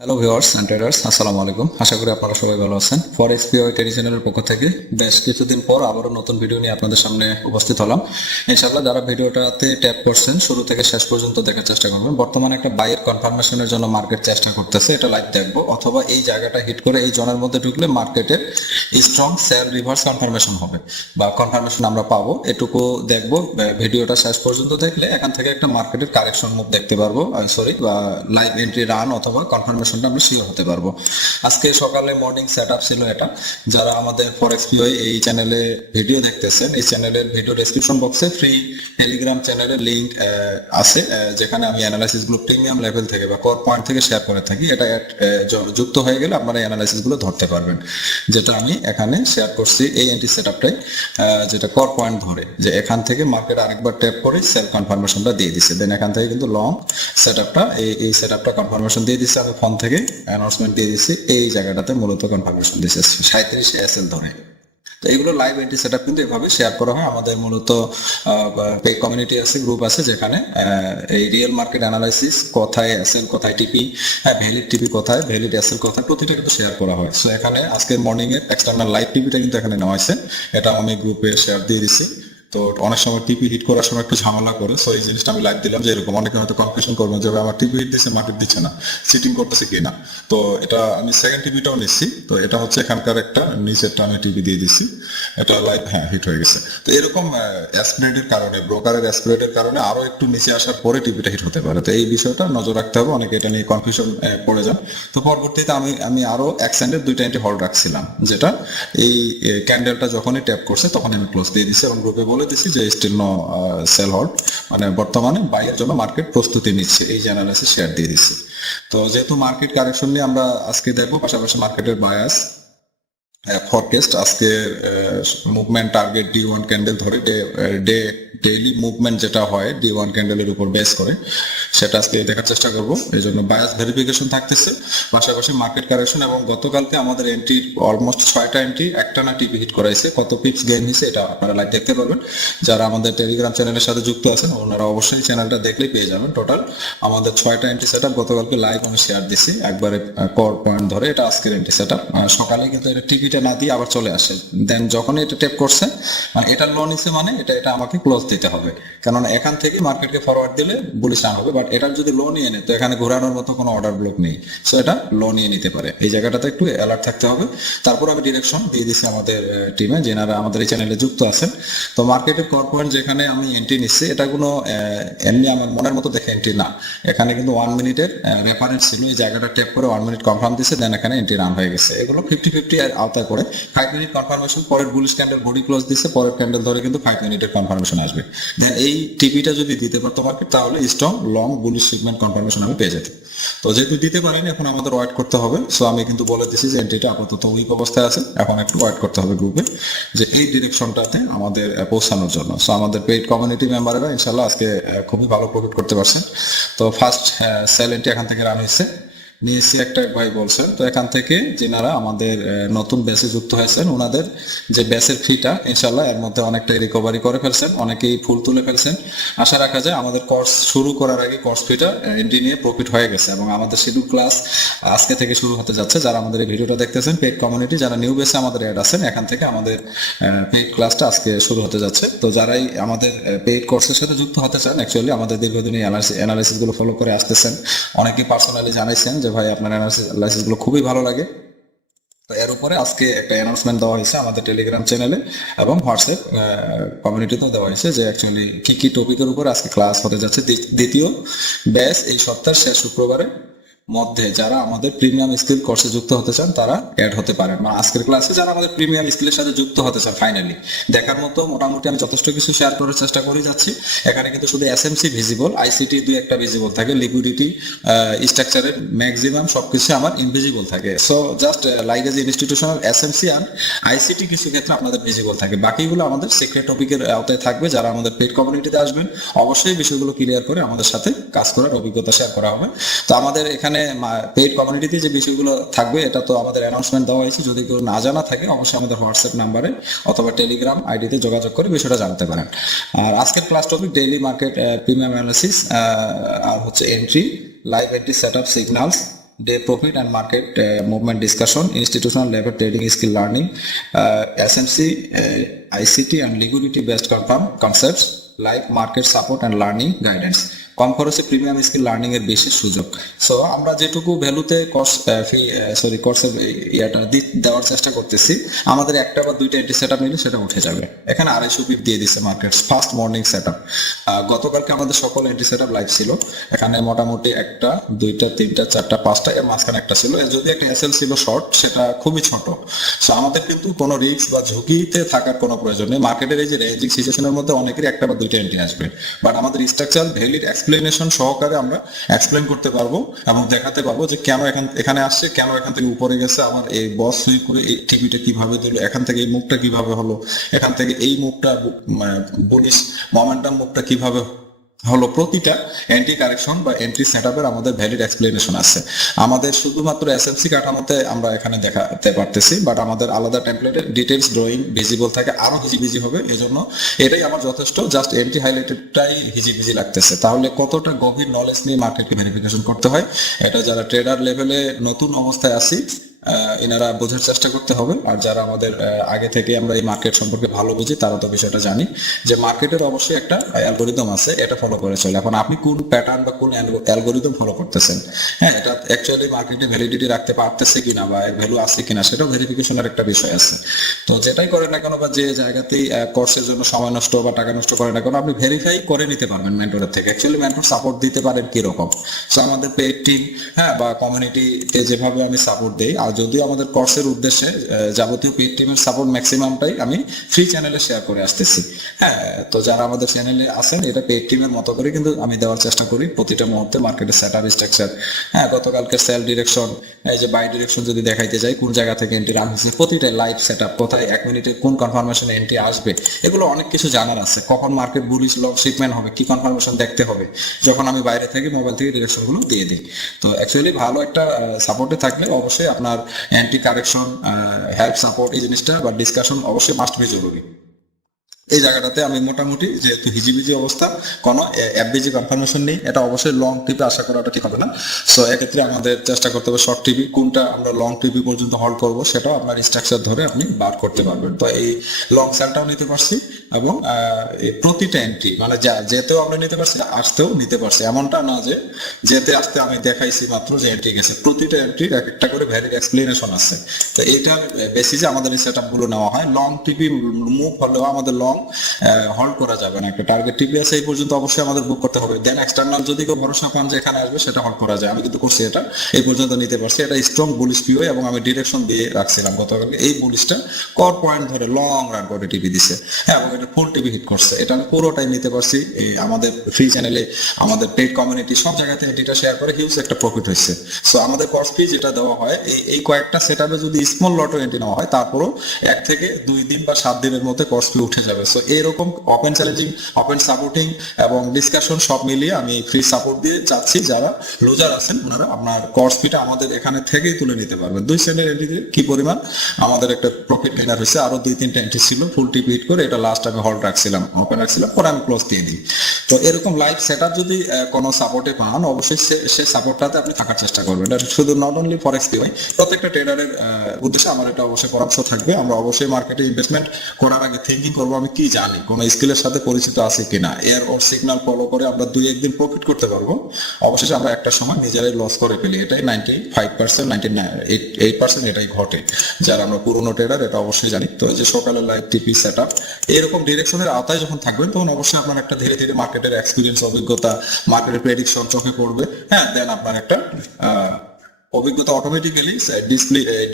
Hello viewers and traders, আসসালামু আলাইকুম। আশা করি আপনারা সবাই ভালো আছেন। ফরেক্স পিওই ট্রেডিং চ্যানেলের পক্ষ থেকে বেশ কিছুদিন পর আবারও নতুন ভিডিও নিয়ে আপনাদের সামনে উপস্থিত হলাম। ইনশাআল্লাহ যারা ভিডিওটাতে ট্যাপ করছেন শুরু থেকে শেষ পর্যন্ত দেখার চেষ্টা করবেন। বর্তমানে একটা বাইয়ের কনফার্মেশনের জন্য মার্কেট চেষ্টা করতেছে, এটা লাইভ দেখবো, অথবা এই জায়গাটা হিট করে এই জোনের মধ্যে ঢুকলে মার্কেটের স্ট্রং সেল রিভার্স কনফার্মেশন হবে বা কনফার্মেশন আমরা পাবো, এটুকু দেখবো। ভিডিওটা শেষ পর্যন্ত দেখলে এখান থেকে একটা মার্কেটের কারেকশন মুভ দেখতে পারবো, বা লাইভ এন্ট্রি রান অথবা কনফার্মেশনটা আমরা শিওর হতে পারবো। আজকে সকালে মর্নিং সেট আপ ছিল এটা। যারা আমাদের ফরেক্স পিওই এই চ্যানেলে ভিডিও দেখতেছেন, এই চ্যানেলের ভিডিও ডেসক্রিপশন বক্সে ফ্রি টেলিগ্রাম চ্যানেলের লিংক আছে, যেখানে আমি অ্যানালাইসিস গুলো প্রিমিয়াম লেভেল থেকে বা কোর পয়েন্ট থেকে শেয়ার করে থাকি। এটা যুক্ত হয়ে গেলে আপনারা অ্যানালাইসিস গুলো ধরতে পারবেন, যেটা আমি এখানে শেয়ার করছি। এই এন্ট্রি সেটআপটাই যেটা কোর পয়েন্ট ধরে, যে এখান থেকে মার্কেট আরেকবার ট্যাপ করে সেল কনফার্মেশনটা দিয়ে দিছে, দেন এখান থেকে কিন্তু লং সেটআপটা এই সেটআপটা কনফার্মেশন দিয়ে দিছে। আমি ফোন থেকে অ্যানাউন্সমেন্ট দিয়ে দিছি, এই জায়গাটাতে মূলত কনফার্মেশন দিছে 37 এসএল ধরে। তো এইগুলো লাইভ এন্ট্রি সেটআপ কিন্তু এভাবে শেয়ার করা হয়। আমাদের মূলত কমিউনিটি আছে, গ্রুপ আছে, যেখানে এই রিয়েল মার্কেট অ্যানালাইসিস কোথায় এসএল, কোথায় টিপি, ভ্যালিড টিপি কোথায়, ভ্যালিড এসএল কোথায়, প্রতিটা কিন্তু শেয়ার করা হয়। সো এখানে আজকের মর্নিং এর এক্সটার্নাল লাইভ টিপিটা কিন্তু এখানে নেওয়া হয়েছে, এটা আমি গ্রুপে শেয়ার দিয়ে দিছি। তো অনেক সময় টিপি হিট করার সময় একটু ঝামেলা করে, সো এই জিনিসটা আমি লাইভ দিলাম, যে এরকম অনেকে হয়তো কনফিউশন করবেন যে আমার টিপি হিট দিচ্ছে, মার্কেট দিচ্ছে না, সিটিং করতেছে কিনা। তো এটা আমি সেকেন্ড টিপিটাও নিচ্ছি। তো এটা হচ্ছে এখানকার একটা নিচেরটা আমি টিপি দিয়ে দিচ্ছি, এটা লাইভ হিট হয়ে গেছে। তো এরকম অ্যাসপিরেটের কারণে, ব্রোকারের অ্যাসপিরেটের কারণে আরো একটু নিচে আসার পরে টিপিটা হিট হতে পারে। তো এই বিষয়টা নজর রাখতে হবে, অনেকে এটা নিয়ে কনফিউশন পড়ে যান। তো পরবর্তীতে আমি আরো এক স্যান্ডের দুইটা এন্ট্রি হোল্ড রাখছিলাম, যেটা এই ক্যান্ডেলটা যখনই ট্যাপ করছে তখন আমি ক্লোজ দিয়ে দিচ্ছি এবং গ্রুপে বলে দিচ্ছি যে স্টিল নো সেল হোল্ড, মানে বর্তমানে বাইয়ের জন্য মার্কেট প্রস্তুতি নিচ্ছে, এই যে অ্যানালাইসিস শেয়ার দিয়ে দিচ্ছি। তো যেহেতু মার্কেট কারেকশন নিয়ে আমরা আজকে দেখবো, পাশাপাশি মার্কেটের বায়াস ফরকাস্ট, আজকে মুভমেন্ট টার্গেট D1 ক্যান্ডেল ধরে, ডেইলি মুভমেন্ট যেটা হয় D1 ক্যান্ডেলের উপর বেস করে, সেটা আজকে দেখার চেষ্টা করব। এই জন্য বায়াস ভেরিফিকেশন থাকতেছে, পাশাপাশি মার্কেট কারেকশন। এবং গতকালকে আমাদের এন্ট্রি অলমোস্ট 6টা এন্ট্রি একটানা টিপি হিট করাইছে, কত পিপস গেইন হয়েছে এটা আপনারা লাইভ দেখতে পারবেন। যারা আমাদের টেলিগ্রাম চ্যানেলের সাথে যুক্ত আছেন ওনারা অবশ্যই চ্যানেলটা দেখলেই পেয়ে যাবেন। টোটাল আমাদের 6টা এন্ট্রি সেটআপ গতকালকে লাইভ আমি শেয়ার দিছি, একবারে কোর পয়েন্ট ধরে। এটা আজকের এন্ট্রি সেটআপ। সকালে কিন্তু এটা টিপিটা না দিয়ে আবার চলে আসে, দেন যখনই এটা টেপ করছে, মানে এটা লো নিছে, মানে এটা আমাকে ক্লোজ দিতে হবে, কেননা এখান থেকে মার্কেটকে ফরওয়ার্ড দিলে বুলিশ রান হবে। বাট এটার যদি লো নিয়ে নেয় তো এখানে ঘোরানোর মতো কোনো অর্ডার ব্লক নেই, সো এটা লো নিয়ে নিতে পারে। এই জায়গাটাতে একটু অ্যালার্ট থাকতে হবে। তারপর আমি ডিরেকশন দিয়ে দিচ্ছি আমাদের টিমে, যেনারা আমাদের এই চ্যানেলে যুক্ত আছেন। তো মার্কেটের কোর পয়েন্ট যেখানে আমি এন্ট্রি নিচ্ছি, এটা কোনো এমনি আমার মনের মতো দেখে এন্ট্রি না। এখানে কিন্তু 1 মিনিটের রেফারেন্স ছিল, এই জায়গাটা ট্যাপ করে 1 মিনিট কনফার্ম দিচ্ছে, দেন এখানে এন্ট্রি রান হয়ে গেছে। এগুলো 50-50 আওতায় করে 5 মিনিট কনফার্মেশন, পরের বুলিশ ক্যান্ডেল বডি ক্লোজ দিচ্ছে, পরের ক্যান্ডেল ধরে কিন্তু 5 মিনিটের কনফার্মেশন আসবে। দেন এই টিপিটা যদি দিতে পারতো মার্কেট, তাহলে strong long bullish segment confirmation আমি পেয়ে যেতাম। তো যেহেতু দিতে পারেনি, এখন আমাদের ওয়েট করতে হবে। সো আমি কিন্তু বলে দিচ্ছি যে এন্ট্রিটা আপাতত উইক অবস্থায় আছে, এখন একটু ওয়েট করতে হবে গ্রুপে, যে এই ডিরেকশনটাতে আমাদের পৌঁছানোর জন্য। সো আমাদের পেইড কমিউনিটি মেম্বাররা ইনশাল্লাহ আজকে খুবই ভালো প্রফিট করতে পারছেন। তো ফার্স্ট সেল এন্ট্রি এখান থেকে রান হয়েছে, নিয়েছি একটা ভাই বলছেন। তো এখান থেকে যিনারা আমাদের নতুন ব্যাচে যুক্ত হয়েছেন, ওনাদের যে ব্যাচের ফিটা ইনশাল্লাহ এর মধ্যে অনেকটাই রিকভারি করে ফেলছেন, অনেকেই ফুল তুলে ফেলছেন। আশা রাখা যায় আমাদের কোর্স শুরু করার আগে কোর্স ফিটা এন্ট্রি নিয়ে প্রফিট হয়ে গেছে, এবং আমাদের শিডিউল ক্লাস আজকে থেকে শুরু হতে যাচ্ছে। যারা আমাদের এই ভিডিওটা দেখতেছেন পেইড কমিউনিটি, যারা নিউ ব্যাচে আমাদের অ্যাড আছেন, এখান থেকে আমাদের পেইড ক্লাসটা আজকে শুরু হতে যাচ্ছে। তো যারাই আমাদের পেইড কোর্সের সাথে যুক্ত হতে চান, অ্যাকচুয়ালি আমাদের দীর্ঘদিন অ্যানালাইসিস গুলো ফলো করে আসতেছেন, অনেকে পার্সোনালি জানাইছেন যে ভাই আপনার অ্যানালাইসিস গুলো খুবই ভালো লাগে। তো এর উপরে আজকে একটা অ্যানাউন্সমেন্ট দেওয়া হয়েছে আমাদের টেলিগ্রাম চ্যানেলে এবং হোয়াটসঅ্যাপ কমিউনিটিতেও দেওয়া হয়েছে, যে অ্যাকচুয়ালি কি কি টপিকের উপর আজকে ক্লাস হতে যাচ্ছে। দ্বিতীয় ব্যাচ এই সপ্তাহের শেষ শুক্রবারে মধ্যে যারা আমাদের প্রিমিয়াম স্কিল কোর্সে যুক্ত হতে চান তারা অ্যাড হতে পারেন। মানে আজকের ক্লাসে যারা আমাদের প্রিমিয়াম স্কিলের সাথে যুক্ত হতে চান, ফাইনালি দেখার মতো মোটামুটি আমি যথেষ্ট কিছু শেয়ার করার চেষ্টা করে যাচ্ছি। এখানে কিন্তু শুধু এসএমসি ভিজিবল, আইসিটি দুই একটা ভিজিবল থাকে, লিকুইডিটি স্ট্রাকচারের ম্যাক্সিমাম সবকিছু আমার ইনভিজিবল থাকে। So just like as institutional SMC আর আইসিটি কিছু ক্ষেত্রে আপনাদের ভিজিবল থাকে, বাকিগুলো আমাদের সিক্রেট টপিকের আওতায় থাকবে। যারা আমাদের পেইড কমিউনিটিতে আসবেন অবশ্যই বিষয়গুলো ক্লিয়ার করে আমাদের সাথে কাজ করার অভিজ্ঞতা শেয়ার করা হবে। তো আমাদের এখানে পেইড কমিউনিটিতে যে বিষয়গুলো থাকবে এটা তো আমাদের অ্যানাউন্সমেন্ট দেওয়া হয়েছে, যদি কেউ না জানা থাকে অবশ্যই আমাদের হোয়াটসঅ্যাপ নাম্বারে অথবা টেলিগ্রাম আইডিতে যোগাযোগ করে বিষয়টা জানতে পারেন। আর আজকের class topic daily market premium analysis, আর হচ্ছে entry, live entry setup, signals, day profit and market movement discussion, institutional level trading skill learning, SMC, ICT and liquidity based concepts like market support and learning guidance. কম খরচে premium skill learning এর বেশি সুযোগ। So আমরা যেটুকু ভ্যালুতে কোর্সের ইয়াটা দেওয়ার চেষ্টা করতেছি, আমাদের একটা বা দুইটা এন্ট্রি সেটআপ নিলে সেটা উঠে যাবে। এখানে 250 পিপ দিয়ে দিচ্ছে মার্কেট ফার্স্ট মর্নিং সেটআপ। গতকালকে আমাদের সকল এন্ট্রি সেটআপ লাইভ ছিল। এখানে মোটামুটি একটা, দুইটা, তিনটা, চারটা, পাঁচটা, এর মাঝখানে একটা ছিল। যদি একটা এসএল ছিল শর্ট, সেটা খুবই ছোট। সো আমাদের কিন্তু কোনো রিস্ক বা ঝুঁকিতে থাকার কোনো প্রয়োজন নেই। মার্কেটের এই যে রেঞ্জিং সিচুয়েশনের মধ্যে অনেকেরই একটা বা দুইটা এন্ট্রি আসবে, বাট আমাদের স্ট্রাকচার ভ্যালিড এক্সপ্লেনেশন সহকারে আমরা এক্সপ্লেন করতে পারবো এবং দেখাতে পারবো যে কেন এখানে আসছে, কেন এখান থেকে উপরে গেছে, আমার এই বস হয়ে করে এই টিভিটা কিভাবে দিল, এখান থেকে এই মুভটা কিভাবে হলো, এখান থেকে এই মুভটা বুলিশ মোমেন্টাম মুভটা কিভাবে হলো। প্রতিটা এন্ট্রি কারেকশন বা এন্ট্রি সেটআপের আমাদের ভ্যালিড এক্সপ্লেনেশন আছে। আমাদের শুধুমাত্র এসএমসি কাঠামোতে আমরা এখানে দেখাতে পারতেছি, বাট আমাদের আলাদা টেমপ্লেটে ডিটেইলস ড্রয়িং ভিজিবল থাকে, আরো হিজিবিজি হবে। এজন্য এটাই আমার যথেষ্ট, জাস্ট এন্ট্রি হাইলাইটেডটাই হিজিবিজি লাগতেছে। তাহলে কতটা গভীর নলেজ নিয়ে মার্কেটকে ভেরিফিকেশন করতে হয়, এটা যারা ট্রেডার লেভেলে নতুন অবস্থায় আছি এনারা বোঝার চেষ্টা করতে হবে। আর যারা আমাদের আগে থেকে আমরা এই মার্কেট সম্পর্কে ভালো বুঝি, তারা তো বিষয়টা জানি যে মার্কেটের অবশ্যই একটা অ্যালগোরিদম আছে, এটা ফলো করে চলে। এখন আপনি কোন প্যাটার্ন বা কোন অ্যালগোরিদম ফলো করতেছেন, হ্যাঁ, এটা অ্যাকচুয়ালি মার্কেটে ভ্যালিডিটি রাখতে পারতেছে কিনা বা এর ভ্যালু আছে কিনা, সেটাও ভেরিফিকেশনের একটা বিষয় আছে। তো যেটাই করেন না কেন বা যে জায়গাতেই কোর্সের জন্য সময় নষ্ট বা টাকা নষ্ট করেন না কেন, আপনি ভেরিফাই করে নিতে পারবেন মেন্টরের থেকে। অ্যাকচুয়ালি মেন্টর সাপোর্ট দিতে পারেন কিরকম। সো আমাদের পেইড টিম, হ্যাঁ, বা কমিউনিটিতে যেভাবে আমি সাপোর্ট দেই, আর যদিও আমাদের কোর্সের উদ্দেশ্যে যাবতীয় পেইড টিমের সাপোর্ট ম্যাক্সিমামটাই আমি ফ্রি চ্যানেলে শেয়ার করে আসতেছি। হ্যাঁ, তো যারা আমাদের চ্যানেলে আছেন, এটা পেইড টিমের মতো করে কিন্তু আমি দেওয়ার চেষ্টা করি প্রতিটা মুহূর্তে মার্কেটের সেটআপ স্ট্রাকচার। হ্যাঁ, গতকালকে সেল ডিরেকশন, এই যে বাই ডিরেকশন যদি দেখাইতে যাই, কোন জায়গা থেকে এন্ট্রি রান হয়েছে, প্রতিটা লাইভ সেটআপ, কোথায় 1 মিনিটে কোন কনফার্মেশন এন্ট্রি আসবে, এগুলো অনেক কিছু জানার আছে। কখন মার্কেট বুলিশ লং শিপমেন্ট হবে, কি কনফার্মেশন দেখতে হবে, যখন আমি বাইরে থেকে মোবাইল থেকে ডিরেকশনগুলো দিয়ে দিই। তো অ্যাকচুয়ালি ভালো একটা সাপোর্টে থাকলে অবশ্যই আপনার অ্যান্টি কারেকশন, হেল্প সাপোর্ট, এই জিনিসটা বা ডিসকাশন অবশ্যই মাস্ট বি জরুরি। এই জায়গাটাতে আমি মোটামুটি, যেহেতু হিজিবিজি অবস্থা, কোনো এফবিজি কনফার্মেশন নেই, এটা অবশ্যই লং টিপে আশা করাটা ঠিক হবে না। সো এক্ষেত্রে আমাদের চেষ্টা করতে হবে শর্ট টিপি কোনটা আমরা লং টিপি পর্যন্ত হোল্ড করব, সেটাও আপনার স্ট্রাকচার ধরে আপনি বার করতে পারবেন। তো এই লং সেলটাও নিতে পারছি এবং প্রতিটা এন্ট্রি মানে যেতেও আমরা নিতে পারছি, আসতেও নিতে পারছি। এমনটা না যে যেতে আসতে আমি দেখাইছি মাত্র যে এন্ট্রি গেছে, প্রতিটা এন্ট্রির এক একটা করে ভ্যালিড এক্সপ্লেনেশন আছে। তো এইটার বেসিসে আমাদের এই সেটআপ গুলো নেওয়া হয়। লং টিপি মুভ হলেও আমাদের লং হোল্ড করা যাবে না। একটা টার্গেট টিপি আছে এই পর্যন্ত অবশ্যই আমাদের বুক করতে হবে, দেন এক্সটার্নাল যদি কেউ ভরসা পান যে এখানে আসবে, সেটা হোল্ড করা যায়। আমি কিন্তু করছি, এটা এই পর্যন্ত নিতে পারছি। এটা স্ট্রং বুলিশ পিও এবং আমি ডিরেকশন দিয়ে রাখছিলাম গতকালকে। এই বুলিশটা কর পয়েন্ট ধরে লং রান করে টিপি দিছে, হ্যাঁ, এবং এটা ফুল টিপি হিট করছে। এটা আমি পুরোটাই নিতে পারছি। আমাদের ফ্রি চ্যানেলে, আমাদের পেইড কমিউনিটি, সব জায়গাতে এটা শেয়ার করে হিউজ একটা প্রফিট হয়েছে। সো আমাদের কোর্স ফি যেটা দেওয়া হয়, এই কয়েকটা সেটআপে যদি স্মল লটও এন্ট্রি নেওয়া হয়, তারপরও 1 থেকে 2 দিন বা 7 দিনের মধ্যে কোর্স ফি উঠে যাবে। সো এরকম ওপেন চ্যালেঞ্জিং, ওপেন সাপোর্টিং এবং ডিসকাশন সব মিলিয়ে আমি ফ্রি সাপোর্ট দিয়ে যাচ্ছি। যারা লুজার আছেন ওনারা আপনার কোর্স ফিটা আমাদের এখানে থেকেই তুলে নিতে পারবেন। 2 সেন্টের এন্ট্রিতে কি পরিমাণ আমাদের একটা প্রফিট গেইনার হয়েছে। আরো 2-3টা এন্ট্রি ছিল ফুল টিপি হিট করে, এটা লাস্ট আমি হোল্ড রাখছিলাম, ওপেন রাখছিলাম, পরে আমি ক্লোজ দিয়ে দিই। তো এরকম লাইভ সেটআপ যদি কোনো সাপোর্টে পান, অবশ্যই সে সাপোর্টটাতে আপনি থাকার চেষ্টা করবেন। এটা শুধু নট অনলি ফরেক্স কি ভাই, প্রত্যেকটা ট্রেডারের উদ্দেশ্যে আমার এটা অবশ্যই পরামর্শ থাকবে। আমরা অবশ্যই মার্কেটে ইনভেস্টমেন্ট করার আগে থিঙ্কিং করবো আমি কি জানি, কোন স্কিলের সাথে পরিচিত আছে কিনা, এর ওর সিগন্যাল ফলো করে আমরা 2-1 দিন প্রফিট করতে পারবো। অবশেষে আমরা একটা সময় নিজেরাই লস করে ফেলি। এটাই 95%, 98% এটাই ঘটে যারা আমরা পুরোনো ট্রেডার, এটা অবশ্যই জানি। তো এই যে সকালে লাইভ টিপি সেটআপ এরকম ডিরেকশনের আওতায় যখন থাকবেন, তখন অবশ্যই আপনার একটা ধীরে ধীরে মার্কেটের এক্সপিরিয়েন্স, অভিজ্ঞতা, মার্কেটের প্রেডিকশন চোখে পড়বে। হ্যাঁ, দেন আপনার একটা অভিজ্ঞতা অটোমেটিক্যালি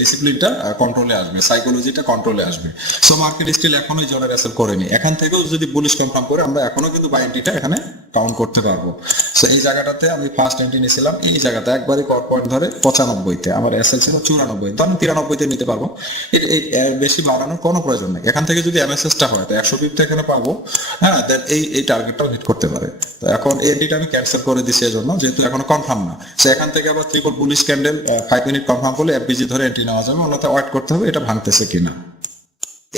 ডিসিপ্লিনটা কন্ট্রোলে আসবে, সাইকোলজিটা কন্ট্রোলে আসবে। সো মার্কেট স্টিল এখনো জোনে রেসেল করেনি। এখান থেকেও যদি বুলিশ কনফার্ম করে, আমরা এখনো কিন্তু বাই এন্ট্রিটা এখানে কাউন্ট করতে পারবো। সো এই জায়গাটাতে আমি ফার্স্ট এন্ট্রি নিয়েছিলাম, এই জায়গাতে একবারই কর পয়েন্ট ধরে 95-তে, আমার এসএল ছিল 94, তো আমি 93-তে নিতে পারবো। বেশি বাড়ানোর কোনো প্রয়োজন নেই। এখান থেকে যদি এমএসএসটা হয়, তো 100 পিপ এখানে পাবো। হ্যাঁ, দেন এই টার্গেটটাও হিট করতে পারে। তো এখন এই এন্ট্রিটা আমি ক্যান্সেল করে দিছি এজন্য, যেহেতু এখনো কনফার্ম না। সো এখান থেকে আবার triple bullish candle 5 minute confirm করলে এফবিজি ধরে এন্ট্রি নেওয়া যাবে, অন্যথায় ওয়েট করতে হবে এটা ভাঙতেছে কিনা।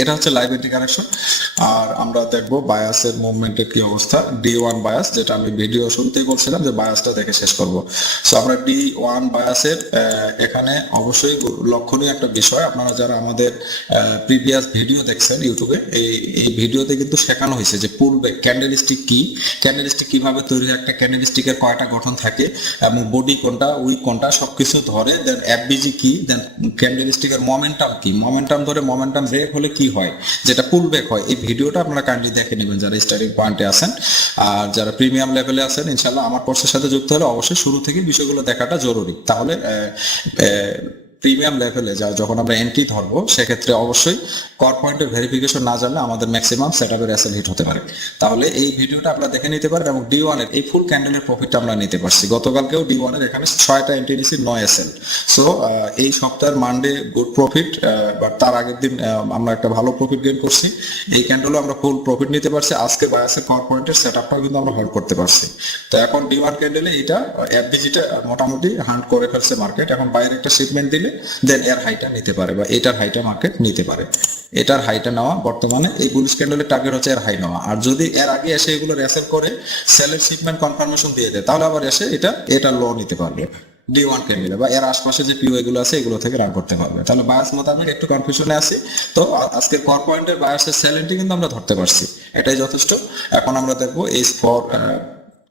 এটা হচ্ছে লাইভ এন্ট্রি কানেকশন। আর আমরা দেখবো বায়াসের মুভমেন্টের কি অবস্থা। D1 বায়াস, যেটা আমি ভিডিও শুরুতেই বলছিলাম যে বায়াসটা দেখে শেষ করব। সো আমরা D1 বায়াসের এখানে অবশ্যই লক্ষণীয় একটা বিষয়, আপনারা যারা আমাদের প্রিভিয়াস ভিডিও দেখছেন ইউটিউবে, এই ভিডিওতে কিন্তু শেখানো হয়েছে যে পূর্বে ক্যান্ডেলস্টিক কি, ক্যান্ডেলস্টিক কিভাবে তৈরি হয়, একটা ক্যান্ডেলস্টিকের কয়টা গঠন থাকে এবং বডি কোনটা উইক কোনটা সবকিছু ধরে, দেন এফবিজি কি, দেন ক্যান্ডেলস্টিকের মোমেন্টাম কি, মোমেন্টাম ধরে মোমেন্টাম ব্রেক হলে কি হয়, যেটা পুল ব্যাক হয়। এই ভিডিওটা আপনারা কাইন্ডলি দেখে নেবেন যারা স্টার্টিং পয়েন্টে আছেন। আর যারা প্রিমিয়াম লেভেলে আছেন, ইনশাল্লাহ আমার কোর্সের সাথে যুক্ত হলে অবশ্যই শুরু থেকে বিষয়গুলো দেখাটা জরুরি। তাহলে প্রিমিয়াম লেভেলে যখন আমরা এন্ট্রি ধরবো, সেক্ষেত্রে অবশ্যই কর পয়েন্টের ভেরিফিকেশন না জানলে আমাদের ম্যাক্সিমাম সেটআপের এসএল হিট হতে পারে। তাহলে এই ভিডিওটা আপনারা দেখে নিতে পারেন এবং D1 এর এই ফুল ক্যান্ডেলের প্রফিটটা আমরা নিতে পারছি। গতকালকেও D1 এর এখানে 6টা এন্ট্রি নিয়েছি, 9 এসএল। সো এই সপ্তাহের মানডে গুড প্রফিট, বাট তার আগের দিন আমরা একটা ভালো প্রফিট গেইন করছি। এই ক্যান্ডেলও আমরা ফুল প্রফিট নিতে পারছি। আজকে বায়াসের কর পয়েন্টের সেটআপটাও কিন্তু আমরা হোল্ড করতে পারছি। তো এখন D1 ক্যান্ডেলে এটা এফবিজিটা মোটামুটি হান্ট করে ফেলছে মার্কেট। এখন বাইরে একটা শিপমেন্ট দিলে দেন এর হাইটা নিতে পারে বা এটার হাইটা মার্কেট নিতে পারে। এটার হাইটা নেওয়া বর্তমানে এই বুলিশ ক্যান্ডেলের টার্গেট হচ্ছে এর হাই নেওয়া। আর যদি এর আগে এসে এগুলো রেসেল করে সেলের শিপমেন্ট কনফার্মেশন দিয়ে দেয়, তাহলে আবার এসে এটা লো নিতে পারবে D1 ক্যান্ডেলে, বা এর আশপাশে যে পিও এগুলো আছে এগুলো থেকে রান করতে পারবে। তাহলে বায়াস মোতাবেক একটু কনফিউশনে আছি। তো আজকে কর পয়েন্টের বায়াসের সেল এন্ট্রি কিন্তু আমরা ধরতে পারছি, এটাই যথেষ্ট। এখন আমরা দেখবো এই স্পট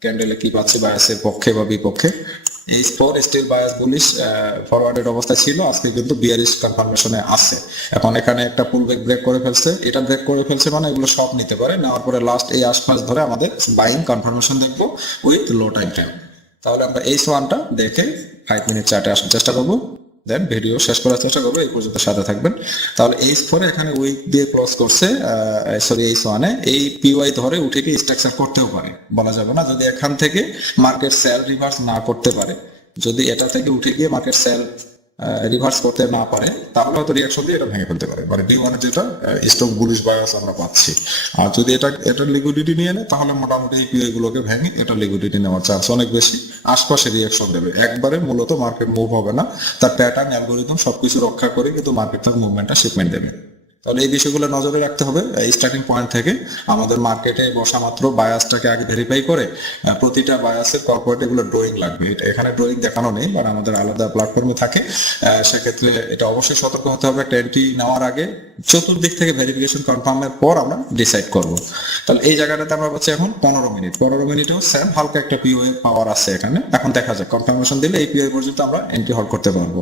ক্যান্ডেলে কি পাচ্ছি বায়াসের পক্ষে বা বিপক্ষে। এই স্পট স্টিল বায়াস বুলিশ ফরওয়ার্ডের অবস্থা ছিল, আজকে কিন্তু বিয়ারিশ কনফার্মেশনে আছে। এখন এখানে একটা পুল ব্রেক করে ফেলছে, এটা ব্রেক করে ফেলছে মানে এগুলো সব নিতে পারে। নেওয়ার পরে লাস্ট এই আশপাশ ধরে আমাদের বাইং কনফার্মেশন দেখবো উইথ লো টাইম ফ্রেম। তাহলে আমরা এই সোয়ানটা দেখে 5 মিনিট চার্টে আসার চেষ্টা করবো, দেন ভিডিও শেষ করার চেষ্টা করবো। এই পর্যন্ত সাথে থাকবেন। তাহলে এই স্পোরে এখানে উইক দিয়ে ক্লোজ করছে, সরি এই সোয়ানে এই পিওয়াই ধরে উঠে কি স্ট্রাকচার করতেও পারে, বলা যাবে না। যদি এখান থেকে মার্কেট সেল রিভার্স না করতে পারে, যদি এটা থেকে উঠে গিয়ে মার্কেট সেল রিভার্স করতে না পারে, তাহলে হয়তো রিয়াকশন দিয়ে এটা ভেঙে ফেলতে পারে, মানে D1 যেটা স্টক বুলিশ বায়াস আমরা পাচ্ছি। আর যদি এটার লিকুইডিটি নিয়ে নেয়, তাহলে মোটামুটি এই পিও গুলোকে ভেঙে এটা লিকুইডিটি নেওয়ার চান্স অনেক বেশি। আশপাশে রিয়াকশন দেবে, একবারে মূলত মার্কেট মুভ হবে না, তার প্যাটার্ন অ্যালগোরিদম সবকিছু রক্ষা করে কিন্তু মার্কেট তার মুভমেন্টটা শিপমেন্ট দেবে। তাহলে এই বিষয়গুলো নজরে রাখতে হবে। স্টার্টিং পয়েন্ট থেকে আমাদের মার্কেটে বসা মাত্র বায়াসটাকে আগে ভেরিফাই করে প্রতিটা বায়াসের কর্পোরেট এগুলো ড্রয়িং লাগবে। এটা এখানে ড্রয়িং দেখানো নেই, বাট আমাদের আলাদা প্ল্যাটফর্মে থাকে। সেক্ষেত্রে এটা অবশ্যই সতর্ক হতে হবে একটা এন্ট্রি নেওয়ার আগে। চতুর্দিক থেকে ভেরিফিকেশন কনফার্মের পর আমরা ডিসাইড করব। তাহলে এই জায়গাটাতে আমরা পাচ্ছি এখন 15 মিনিটেও সেম হালকা একটা পিওএ পাওয়ার আছে এখানে। এখন দেখা যাক কনফার্মেশন দিলে এই পিওএ পর্যন্ত আমরা এন্ট্রি হোল্ড করতে পারবো।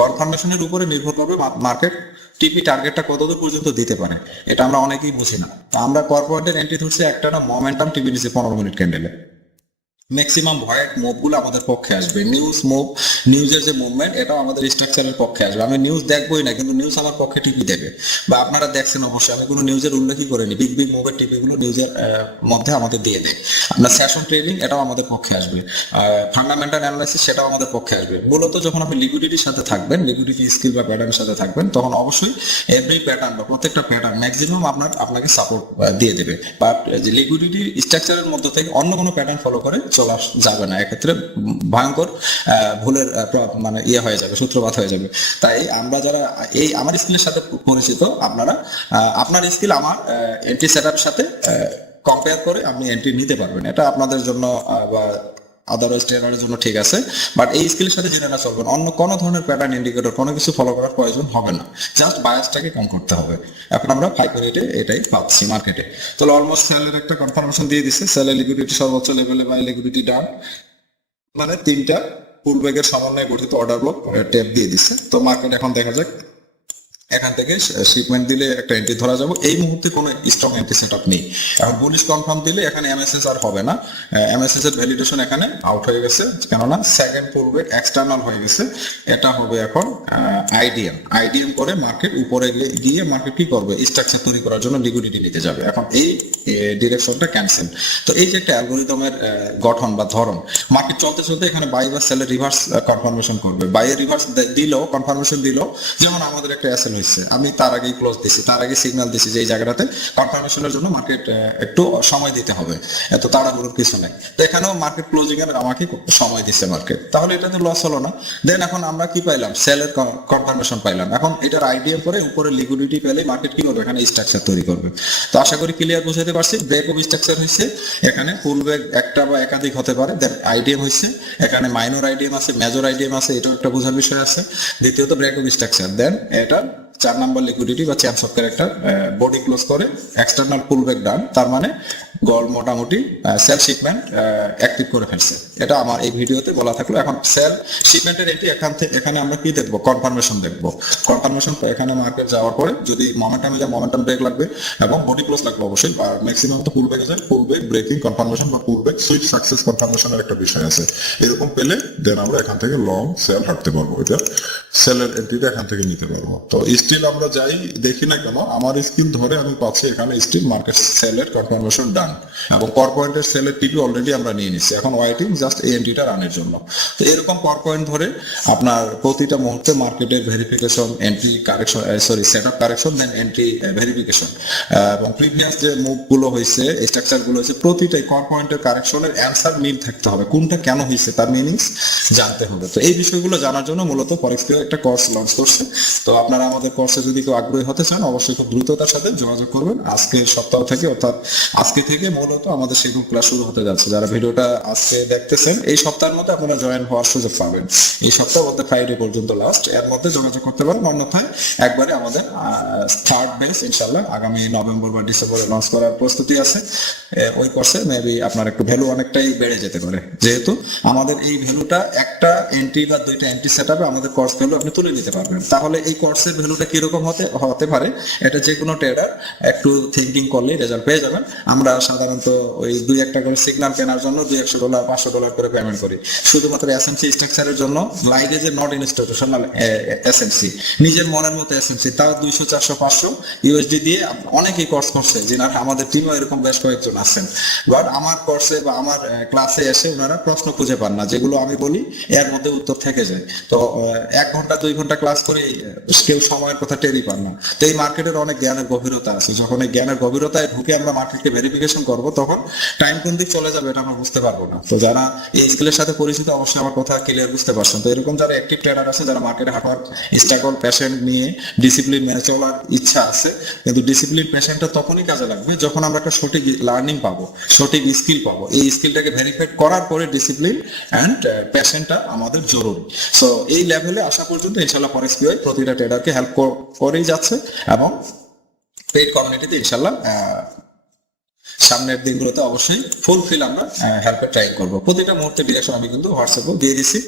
কনফার্মেশনের উপরে নির্ভর করবে মার্কেট টিপি টার্গেটটা কতদূর পর্যন্ত দিতে পারে, এটা আমরা অনেকেই বুঝি না। আমরা কর্পোরেটের এন্ট্রি ধরছি একটা না মোমেন্টাম টিপি নিচে 15 মিনিট ক্যান্ডেলে। ম্যাক্সিমাম ভয়েড মুভগুলো আমাদের পক্ষে আসবে। নিউজের যে মুভমেন্ট, এটাও আমাদের স্ট্রাকচারের পক্ষে আসবে। আমি নিউজ দেখবোই না, কিন্তু নিউজ আমার পক্ষে টিপি দেবে। বা আপনারা দেখছেন অবশ্যই, আমি কোনো নিউজের উল্লেখই করিনি, বিগ বিগ মুভের টিপিগুলো নিউজের মধ্যে আমাদের দিয়ে দেয়। আপনার সেশন ট্রেডিং এটাও আমাদের পক্ষে আসবে, ফান্ডামেন্টাল অ্যানালাইসিস সেটাও আমাদের পক্ষে আসবে। মূলত যখন আপনি লিকুইডিটির সাথে থাকবেন, লিকুইডিটি স্কিল বা প্যাটার্নের সাথে থাকবেন, তখন অবশ্যই এভরি প্যাটার্ন বা প্রত্যেকটা প্যাটার্ন ম্যাক্সিমাম আপনাকে সাপোর্ট দিয়ে দেবে। বাট যে লিকুইডিটি স্ট্রাকচারের মধ্যে থেকে অন্য কোনো প্যাটার্ন ফলো করে চলে যাবে না, এক্ষেত্রে ভয়ঙ্কর ভুলের মানে হয়ে যাবে, সূত্রপাত হয়ে যাবে। তাই আমরা যারা এই আমার স্কিলের সাথে পরিচিত, আপনারা আপনার স্কিল আমার এন্ট্রি সেটআপের সাথে কম্পেয়ার করে আপনি এন্ট্রি নিতে পারবেন। এটা আপনাদের জন্য বা আদারওয়াইজ ট্রেনারের জন্য ঠিক আছে, বাট এই স্কিলের সাথে জেনে না চলবেন। অন্য কোনো ধরনের প্যাটার্ন ইন্ডিকেটর কোনো কিছু ফলো করার প্রয়োজন হবে না, জাস্ট বায়াসটাকে কম করতে হবে। এখন আমরা 5 মিনিটে এটাই পাচ্ছি মার্কেটে। তাহলে অলমোস্ট সেলের একটা কনফার্মেশন দিয়ে দিচ্ছে, সেলের লিকুইডিটি সর্বোচ্চ লেভেলে বাই লিকুইডিটি ডান, মানে 3টা পুলব্যাকের সমন্বয়ে গঠিত অর্ডার ব্লক ট্যাপ দিয়ে দিচ্ছে। তো মার্কেট এখন দেখা যাক, এখান থেকে শিপমেন্ট দিলে একটা এন্ট্রি ধরা যাবে। এই মুহূর্তে কোনো স্ট্রং এন্ট্রি সেটআপ নেই। এখন বুলিশ কনফার্ম দিলে এখানে এমএসএস আর হবে না, এমএসএস এর ভ্যালিডেশন এখানে আউট হয়ে গেছে, কেননা সেকেন্ড পুলব্যাক এক্সটার্নাল হয়ে গেছে। এটা হবে এখন আইডিএম করে মার্কেট উপরে গিয়ে মার্কেট কি করবে, স্ট্রাকচার তৈরি করার জন্য লিকুইডিটি নিতে যাবে। এখন এই ডিরেকশনটা ক্যান্সেল। তো এই যে একটা অ্যালগোরিদমের গঠন বা ধরন, মার্কেট চলতে চলতে এখানে বাই বা সেলের রিভার্স কনফার্মেশন করবে। বাইয়ের রিভার্স দিলেও কনফার্মেশন দিলেও যেমন আমাদের একটা এসএল হয়েছে, আমি তার আগেই ক্লোজ দিছি, তার আগে সিগন্যাল দিছি যে এই জায়গাটাতে কনফার্মেশনের জন্য মার্কেট একটু সময় দিতে হবে, এত তাড়াহুড়োর কিছু নাই। তো এখানেও মার্কেট ক্লোজিং এর আমাকে সময় দিচ্ছে মার্কেট, তাহলে এটা তো লস হলো না। দেন এখন আমরা কি পাইলাম, সেলের কনফার্মেশন পাইলাম। এখন এটার আইডিয়া পরে উপরে লিকুইডিটি পেলে মার্কেট কি করবে, এখানে স্ট্রাকচার তৈরি করবে। তো আশা করি ক্লিয়ার বুঝাতে পারছি। ব্রেক অফ স্ট্রাকচার হয়েছে, এখানে ফুল ব্রেক একটা বা একাধিক হতে পারে। দেন আইডিএম হয়েছে, এখানে মাইনর আইডিএম আছে, মেজর আইডিএম আছে, এটাও একটা বোঝার বিষয় আছে। দ্বিতীয়ত ব্রেক অফ স্ট্রাকচার। দেন এটা 4 নাম্বার লিকুইডিটি বা champs of character, body close করে এক্সটার্নাল পুল ব্যাক ডান, তার মানে গল মোটামুটি সেল শিপমেন্ট অ্যাক্টিভ করে ফেলছে। এটা আমার এই ভিডিওতে বলা থাকলো। এখন সেল শিপমেন্টের এটি এখানে আমরা কি দেখবো, কনফার্মেশন দেখবো। কনফার্মেশন এখানে মার্কেট যাওয়ার পরে যদি মোমেন্টাম ব্রেক লাগবে এবং বডি ক্লোজ লাগবে অবশ্যই, আর ম্যাক্সিমাম তো পুল ব্যাক যায়, পুল ব্যাক ব্রেকিং কনফার্মেশন বা পুল ব্যাক সুইচ সাকসেস কনফার্মেশনের একটা বিষয় আছে। এরকম পেলে দেন আমরা এখান থেকে লং সেল হাঁটতে পারবো, এটা সেলের এন্ট্রিটা এখান থেকে নিতে পারবো। তো স্টিল আমরা যাই দেখি না কেন, আমার স্কিল ধরে আমি পাচ্ছি এখানে স্টিল মার্কেট সেলের কনফার্মেশন ডান, এবং পাওয়ার পয়েন্টের সেলের টিপি অলরেডি আমরা নিয়ে নিচ্ছি। এখন ওয়াইটিং জাস্ট এই এন্ট্রিটা রানের জন্য। তো এরকম পাওয়ার পয়েন্ট ধরে আপনার প্রতিটা মুহূর্তে মার্কেটের verification, entry correction, setup correction, then entry verification, এবং প্রিভিয়াস যে মুভগুলো হয়েছে, স্ট্রাকচার গুলো হয়েছে, প্রতিটাই পাওয়ার পয়েন্টের কারেকশনের অ্যান্সার মিল থাকতে হবে, কোনটা কেন হয়েছে তার মিনিংস জানতে হবে। তো এই বিষয়গুলো জানার জন্য মূলত ফরেক্স একটা কোর্স লঞ্চ করছে। তো আপনারা আমাদের কোর্সে যদি কেউ আগ্রহী হতে চান, অবশ্যই খুব দ্রুততার সাথে যোগাযোগ করবেন। আজকের সপ্তাহ থেকে, অর্থাৎ আজকে থেকে মূলত আমাদের সেরকম ক্লাস শুরু হতে যাচ্ছে। যারা ভিডিওটা আজকে দেখতেছেন, এই সপ্তাহের মধ্যে আপনারা জয়েন হওয়ার সুযোগ পাবেন। এই সপ্তাহ বলতে ফ্রাইডে পর্যন্ত লাস্ট, এর মধ্যে যোগাযোগ করতে পারেন। অন্যথায় একবারে আমাদের থার্ড বেস ইনশাল্লাহ আগামী নভেম্বর বা ডিসেম্বরে লঞ্চ করার প্রস্তুতি আছে। ওই কোর্সে মেবি আপনার একটু ভ্যালু অনেকটাই বেড়ে যেতে পারে, যেহেতু আমাদের এই ভ্যালুটা একটা এন্ট্রি বা দুইটা এন্ট্রি সেটআপে আমাদের কোর্স ভ্যালু আপনি তুলে নিতে পারবেন। তাহলে এই কোর্সের ভ্যালুটা কিরকম হতে পারে, এটা যে কোনো ট্রেডার একটু থিঙ্কিং করলে রেজাল্ট পেয়ে যাবেন। আমরা সাধারণত ওই $2-1 করে সিগন্যাল কেনার জন্য $200 $500 করে পেমেন্ট করি, শুধুমাত্র এসএমসি স্ট্রাকচারের জন্য। লাইকে যে নট ইনস্টিটিউশনাল এসএমসি, নিজের মনের মতো এসএমসি, তাও 200 400 500 ইউএসডি দিয়ে অনেকেই কোর্স করছে, যেনারা আমাদের টিমও এরকম বেশ কয়েকজন আছেন। বাট আমার কোর্সে বা আমার ক্লাসে এসে ওনারা প্রশ্ন খুঁজে পান না, যেগুলো আমি বলি এর মধ্যে উত্তর থেকে যায়। তো 1 ঘন্টা 2 ঘন্টা ক্লাস করে কেউ সময়ের কথা টেরই পান না। তো এই মার্কেটের অনেক জ্ঞানের গভীরতা আছে, যখন এই জ্ঞানের গভীরতায় ঢুকে আমরা মার্কেটকে ভেরিফিকেশন করব, তখন টাইম কোন দিক চলে যাবে এটা আমরা বুঝতে পারবো না। তো যারা এই স্কিলের সাথে পরিচিত, অবশ্যই আমার কথা ক্লিয়ার বুঝতে পারছেন। তো এরকম যারা অ্যাক্টিভ ট্রেডার আছে, যারা মার্কেটে হাঁটার স্ট্রাগল পেশেন্ট নিয়ে ডিসিপ্লিন মেনে চলার ইচ্ছা আছে, কিন্তু ডিসিপ্লিন পেশেন্টটা তখনই কাজে লাগবে যখন আমরা একটা সঠিক লার্নিং পাবো, সঠিক স্কিল পাবো। এই স্কিলটাকে ভেরিফাই করার পরে ডিসিপ্লিন অ্যান্ড পেশেন্টটা আমাদের জরুরি। সো এই লেভেলে আসা পর্যন্ত ইনশাল্লাহ ফরেক্স পিওয়াই প্রতিটা ট্রেডারকে হেল্প করেই যাচ্ছে, এবং পেইড কমিউনিটিতে ইনশাল্লাহ সামনের দিনগুলোতে অবশ্যই ফুলফিল আমরা হেল্পে ট্রাই করবো। প্রতিটা মুহূর্তে ডিরেকশন আমি কিন্তু হোয়াটসঅ্যাপে দিয়ে দিচ্ছি।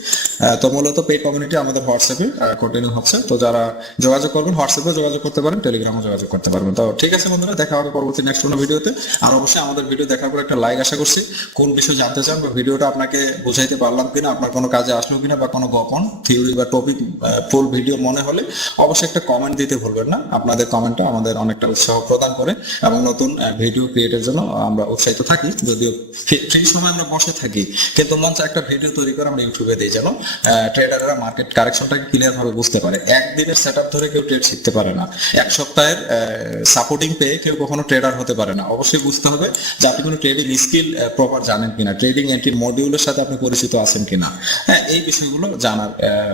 তো মূলত পেইড কমিউনিটি আমাদের হোয়াটসঅ্যাপে কন্টিনিউ হচ্ছে। তো যারা যোগাযোগ করবেন হোয়াটসঅ্যাপে যোগাযোগ করতে পারেন, টেলিগ্রামে যোগাযোগ করতে পারবেন। তো ঠিক আছে বন্ধুরা, দেখা হবে পরবর্তী নেক্সট কোনো ভিডিওতে। আর অবশ্যই আমাদের ভিডিও দেখার পর একটা লাইক আশা করছি। কোন বিষয় জানতে চান বা ভিডিওটা আপনাকে বুঝাইতে পারলাম কিনা, আপনার কোনো কাজে আসলো কিনা, বা কোনো গোপন থিওরি বা টপিক ফুল ভিডিও মনে হলে অবশ্যই একটা কমেন্ট দিতে ভুলবেন না। আপনাদের কমেন্টটা আমাদের অনেকটা উৎসাহ প্রদান করে এবং নতুন ভিডিও ক্রিয়েটের জন্য আমরা উৎসাহিত থাকি। যদিও ফ্রি সময় আমরা বসে থাকি, কিন্তু মঞ্চ একটা ভিডিও তৈরি করে আমরা ইউটিউবে দিই, যেন ট্রেডাররা মার্কেট কারেকশনটাকে ক্লিয়ার ভাবে বুঝতে পারে। একদিনের সেটআপ ধরে কেউ ট্রেড শিখতে পারে না, এক সপ্তাহের সাপোর্টিং পেয়ে কেউ কখনো ট্রেডার হতে পারে না। অবশ্যই বুঝতে হবে যে আপনি কোনো ট্রেডিং স্কিল প্রপার জানেন কিনা, ট্রেডিং এন্ট্রি মডিউলের সাথে আপনি পরিচিত আছেন কিনা। হ্যাঁ, এই বিষয়গুলো জানার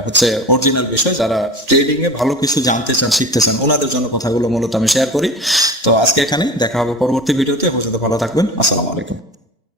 হচ্ছে অরিজিনাল বিষয়। যারা ট্রেডিং এ ভালো কিছু জানতে চান, শিখতে চান, ওনাদের জন্য কথাগুলো মূলত আমি শেয়ার করি। তো আজকে এখানে দেখা হবে পরবর্তী ভিডিওতে। পর্যন্ত ভালো থাকবেন। আসসালামু আলাইকুম।